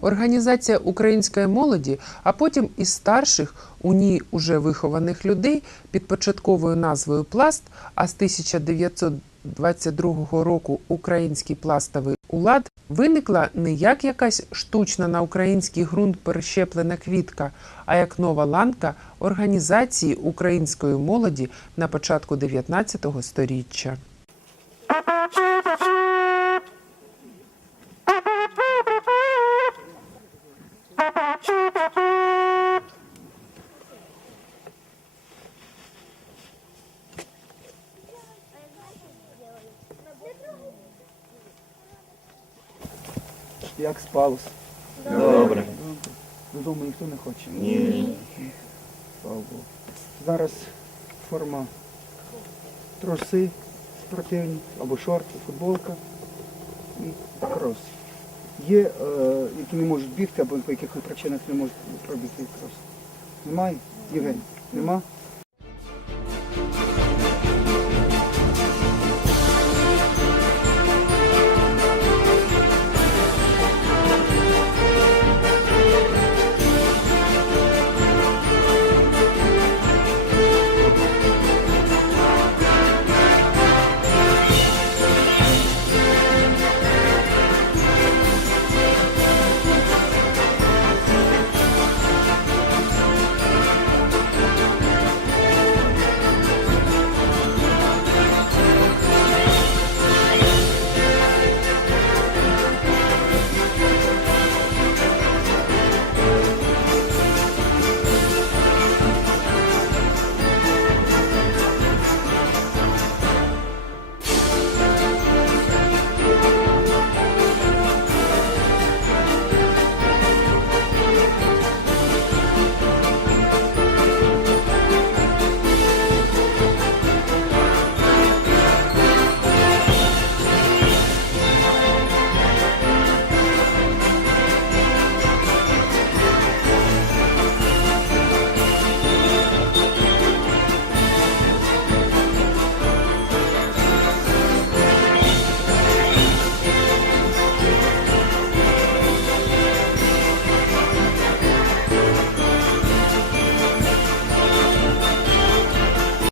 Організація української молоді, а потім і старших у ній уже вихованих людей під початковою назвою Пласт, а з 1922 року Український пластовий улад виникла не як якась штучна на український ґрунт перещеплена квітка, а як нова ланка організації української молоді на початку 19 століття. Як спалось? Добре. Додому ніхто не хоче. Ні. Слава Богу. Зараз форма троси спортивні, або шорти, футболка і крос. Є, е, які не можуть бігти, або по якихось причинах не можуть пробігти крос. Немає? Євгеній? Нема?